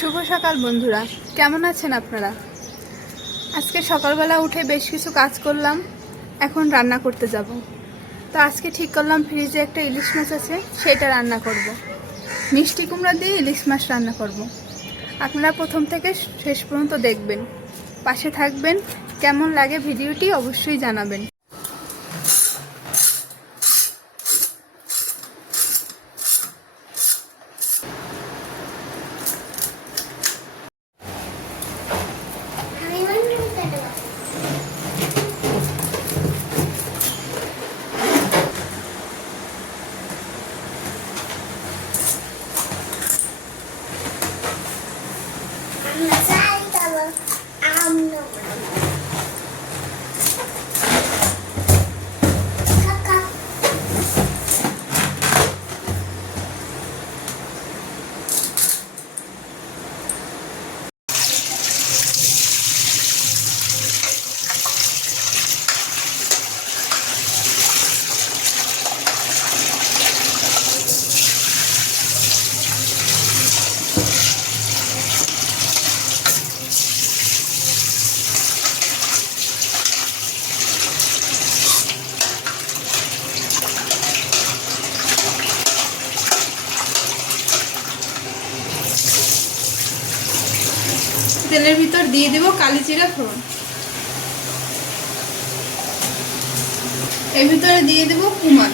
শুভ সকাল বন্ধুরা। কেমন আছেন আপনারা? আজকে সকালবেলা উঠে বেশ কিছু কাজ করলাম, এখন রান্না করতে যাব। তো আজকে ঠিক করলাম ফ্রিজে একটা ইলিশ মাছ আছে, সেটা রান্না করব। মিষ্টি কুমড়া দিয়ে ইলিশ মাছ রান্না করব। আপনারা প্রথম থেকে শেষ পর্যন্ত দেখবেন। পাশে থাকবেন, কেমন লাগে ভিডিওটি অবশ্যই জানাবেন। তেলের ভিতর দিয়ে দেব কালি জিরা ফোড়ন। এর ভিতরে দিয়ে দেব কুমার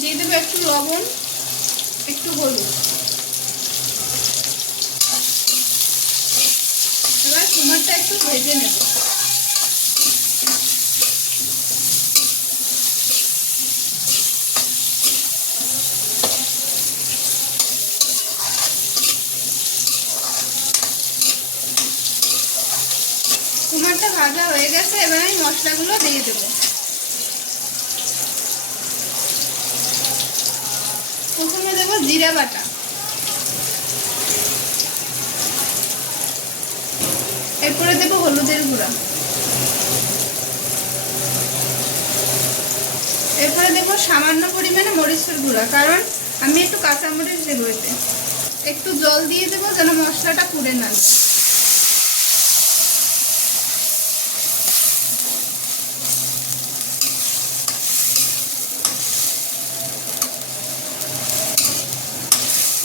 দিয়ে দেবো একটু লবণ, একটু হলুদ। এবার কুমারটা একটু ভেজে নেব কুমারটা ভাজা হয়ে গেছে, এবার আমি মশলাগুলো দিয়ে দেবো। প্রথমে দেবো জিরা বাটা। এরপরে দেবো হলুদের গুঁড়া। এরপরে দেবো সামান্য পরিমাণে মরিচের গুঁড়া, কারণ আমি একটু কাঁচা মরিচ দেবো এতে। একটু জল দিয়ে দেবো যেন মশলাটা পুড়ে না যায়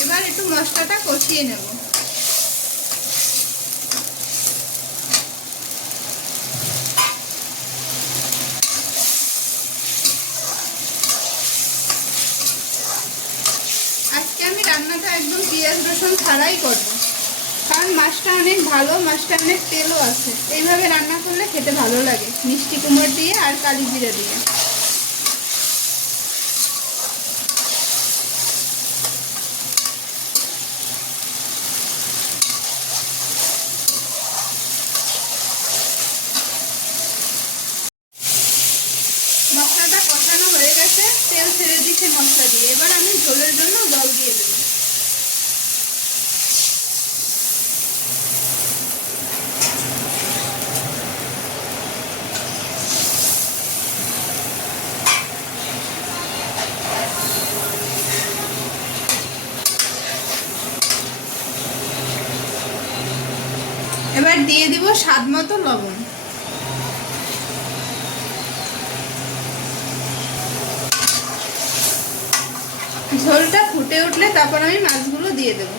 এবার একটু মশলাটা কষিয়ে নেব। আজকে আমি রান্নাটা একদম পেঁয়াজ, রসুন ছাড়াই করব। কারণ মাছটা অনেক ভালো, মাছটা অনেক তেলও আছে। এইভাবে রান্না করলে খেতে ভালো লাগে। মিষ্টি কুমড় দিয়ে আর কালি জিরে দিয়ে মশলাটা কষানো হয়ে গেছে তেল ছেড়ে দিচ্ছে মশলা দিয়ে। এবার আমি ঝোলের জন্য জল দিয়ে দেবো। এবার দিয়ে দিব স্বাদ মতো লবণ। ঝোলটা ফুটে উঠলে তারপর আমি মাছগুলো দিয়ে দেবো।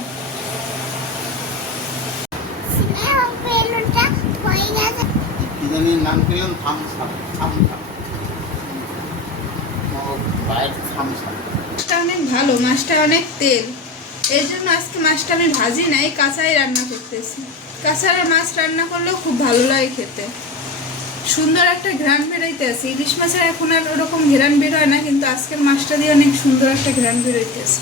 নাম দিলাম থামসাপ থামসাপ। বাইরের থামসাপ। মাছটা অনেক ভালো মাছটা অনেক তেল। এই জন্য আজকে মাছটা আমি ভাজি নাই কাঁচাই রান্না করতেছি। কাঁচা মাছ রান্না করলেও খুব ভালো লাগে খেতে। সুন্দর একটা ঘ্রাণ বেরোইতে আছে। ইলিশ মাছের এখন আর ওরকম ঘেরান বেরোয় না, কিন্তু আজকের মাছটা দিয়ে অনেক সুন্দর একটা ঘ্রাণ বেরোইতে আছে।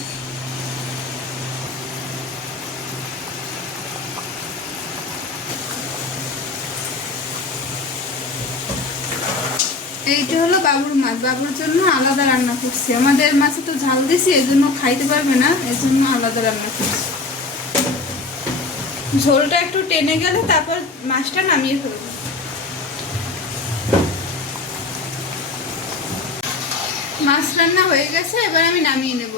এইটা হলো বাবুর মাছ। বাবুর জন্য আলাদা রান্না করছি। আমাদের মাছে তো ঝাল দিছি এই জন্য খাইতে পারবে না এই জন্য আলাদা রান্না করছি। ঝোলটা একটু টেনে গেলে তারপর মাছটা নামিয়ে ফেলব। মাছ রান্না হয়ে গেছে এবার আমি নামিয়ে নেব।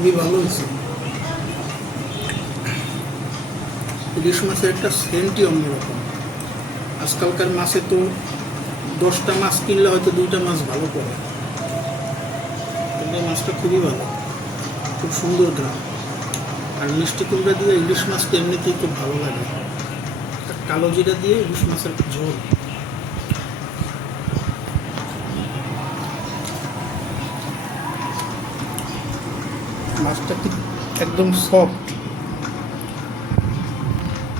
খুবই ভালো হয়েছে। ইলিশ মাছের একটা সেন্টই অন্যরকম। আজকালকার মাছে তো দশটা মাছ কিনলে হয়তো দুইটা মাছ ভালো পড়ে। কিন্তু মাছটা খুবই ভালো। খুব সুন্দর গ্রাম। আর মিষ্টি কুমড়া দিয়ে ইলিশ মাছটা এমনিতেই খুব ভালো লাগে। কালো জিরা দিয়ে ইলিশ মাছের ঝোল। মাছটা একদম সফট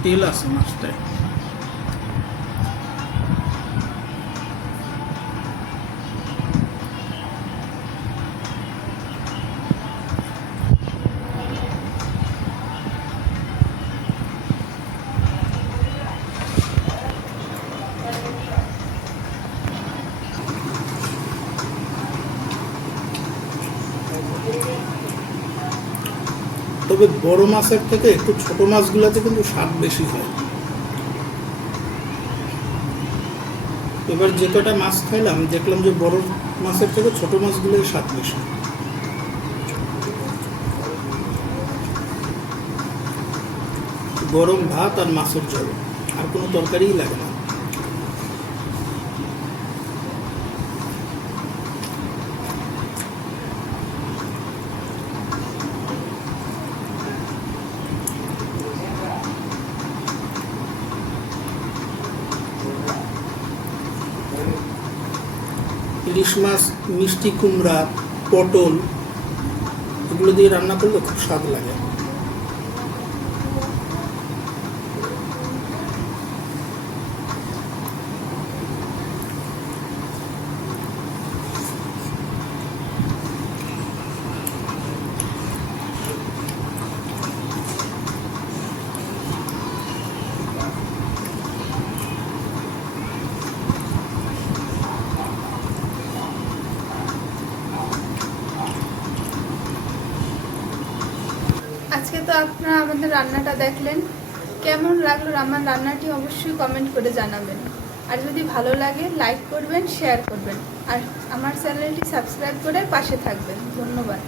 তেল আছে মাছটায়। তবে বড় মাছের থেকে একটু ছোট মাছগুলোতে কিন্তু স্বাদ বেশি হয়। এবার যে কটা মাছ খাইলাম, দেখলাম যে বড় মাছের থেকে ছোট মাছগুলোই স্বাদ বেশি। গরম ভাত আর মাছের ঝোল, আর কোনো তরকারিই লাগে না। ইলিশ মাছ মিষ্টি কুমড়া পটল এগুলো দিয়ে রান্না করলে খুব স্বাদ লাগে। আজকে তো আপনারা আমাদের রান্নাটা দেখলেন। কেমন লাগল আমার রান্নাটি অবশ্যই কমেন্ট করে জানাবেন। আর যদি ভালো লাগে লাইক করবেন শেয়ার করবেন। আর আমার চ্যানেলটি সাবস্ক্রাইব করে পাশে থাকবেন। ধন্যবাদ।